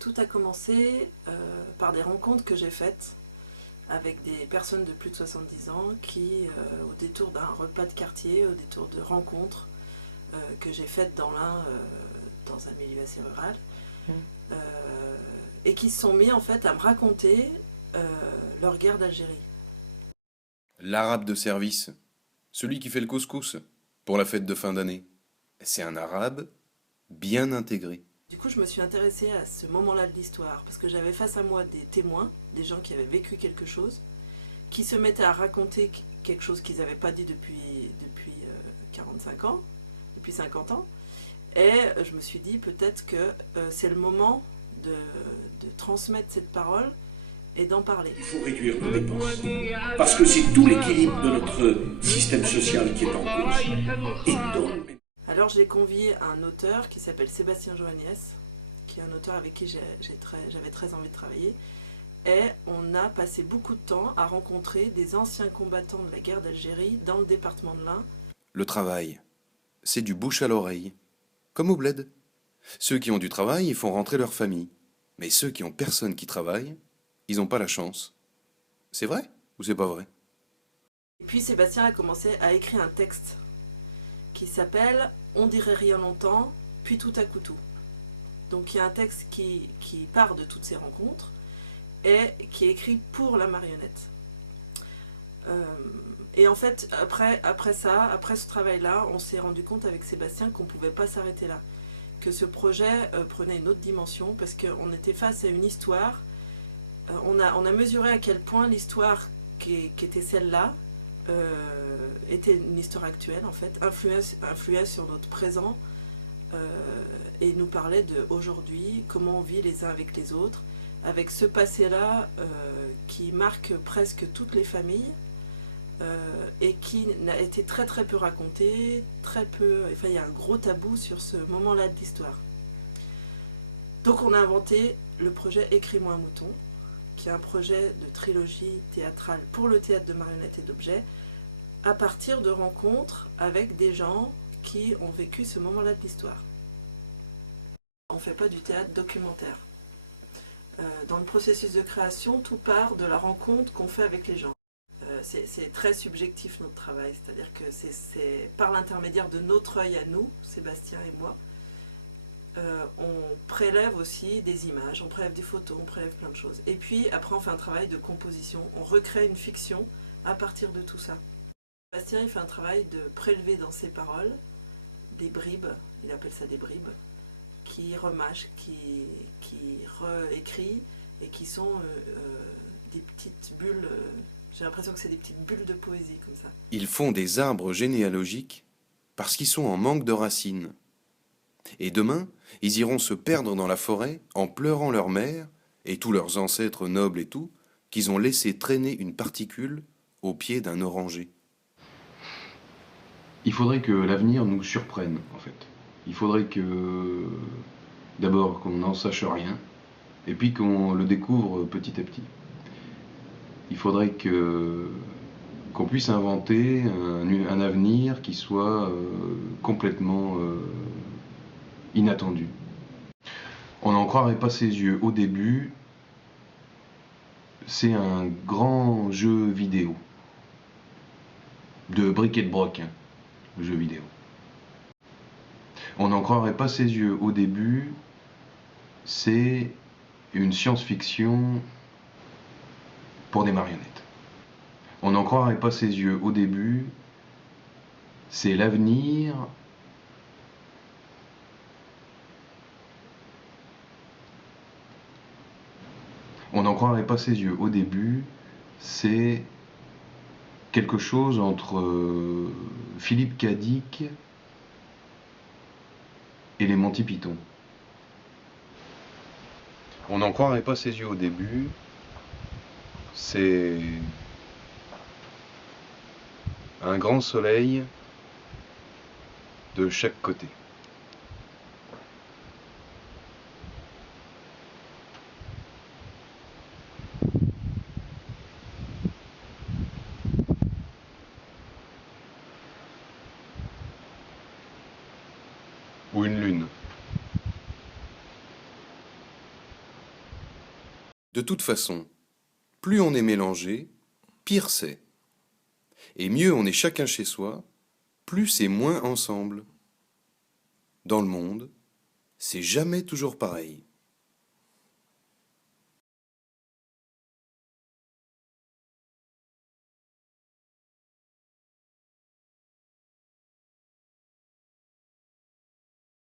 Tout a commencé par des rencontres que j'ai faites avec des personnes de plus de 70 ans qui, au détour d'un repas de quartier, au détour de rencontres que j'ai faites dans l'Ain, dans un milieu assez rural, euh, et qui se sont mis en fait à me raconter leur guerre d'Algérie. L'arabe de service, celui qui fait le couscous pour la fête de fin d'année, c'est un arabe bien intégré. Du coup, je me suis intéressée à ce moment-là de l'histoire parce que j'avais face à moi des témoins, des gens qui avaient vécu quelque chose, qui se mettaient à raconter quelque chose qu'ils n'avaient pas dit depuis 45 ans, depuis 50 ans. Et je me suis dit peut-être que c'est le moment de transmettre cette parole et d'en parler. Il faut réduire nos dépenses. Parce que c'est tout l'équilibre de notre système social qui est en cause. Et donc, Alors j'ai convié un auteur qui s'appelle Sébastien Joannès, qui est un auteur avec qui j'avais très envie de travailler. Et on a passé beaucoup de temps à rencontrer des anciens combattants de la guerre d'Algérie dans le département de l'Ain. Le travail, c'est du bouche à l'oreille, comme au bled. Ceux qui ont du travail, ils font rentrer leur famille. Mais ceux qui ont personne qui travaille, ils n'ont pas la chance. C'est vrai ou c'est pas vrai? Et puis Sébastien a commencé à écrire un texte qui s'appelle On dirait rien longtemps, puis tout à coup tout. Donc il y a un texte qui part de toutes ces rencontres et qui est écrit pour la marionnette. Et en fait, après ce travail-là, on s'est rendu compte avec Sébastien qu'on ne pouvait pas s'arrêter là. Que ce projet prenait une autre dimension parce qu'on était face à une histoire. On a mesuré à quel point l'histoire qui était celle-là était une histoire actuelle, en fait, influait sur notre présent et nous parlait d'aujourd'hui, comment on vit les uns avec les autres, avec ce passé-là qui marque presque toutes les familles. Et qui n'a été très très peu raconté, très peu. Enfin, il y a un gros tabou sur ce moment-là de l'histoire. Donc, on a inventé le projet Écris-moi un mouton, qui est un projet de trilogie théâtrale pour le théâtre de marionnettes et d'objets, à partir de rencontres avec des gens qui ont vécu ce moment-là de l'histoire. On ne fait pas du théâtre documentaire. Dans le processus de création, tout part de la rencontre qu'on fait avec les gens. C'est très subjectif notre travail, c'est-à-dire que c'est par l'intermédiaire de notre œil à nous, Sébastien et moi, on prélève aussi des images, on prélève des photos, on prélève plein de choses. Et puis après on fait un travail de composition, on recrée une fiction à partir de tout ça. Sébastien il fait un travail de prélever dans ses paroles des bribes, il appelle ça des bribes, qui remâche, qui réécrit et qui sont des petites bulles. J'ai l'impression que c'est des petites bulles de poésie comme ça. Ils font des arbres généalogiques parce qu'ils sont en manque de racines. Et demain, ils iront se perdre dans la forêt en pleurant leur mère et tous leurs ancêtres nobles et tout, qu'ils ont laissé traîner une particule au pied d'un oranger. Il faudrait que l'avenir nous surprenne, en fait. Il faudrait que, d'abord, qu'on n'en sache rien, et puis qu'on le découvre petit à petit. Il faudrait qu'on puisse inventer un avenir qui soit complètement inattendu. On n'en croirait pas ses yeux au début, c'est un grand jeu vidéo. De bric et de broc, hein, le jeu vidéo. On n'en croirait pas ses yeux au début, c'est une science-fiction pour des marionnettes. On n'en croirait pas ses yeux au début, c'est l'avenir on n'en croirait pas ses yeux au début, c'est quelque chose entre Philippe Cadic et les Monty Python. On n'en croirait pas ses yeux au début, c'est un grand soleil de chaque côté. Ou une lune. De toute façon, plus on est mélangé, pire c'est. Et mieux on est chacun chez soi, plus c'est moins ensemble. Dans le monde, c'est jamais toujours pareil.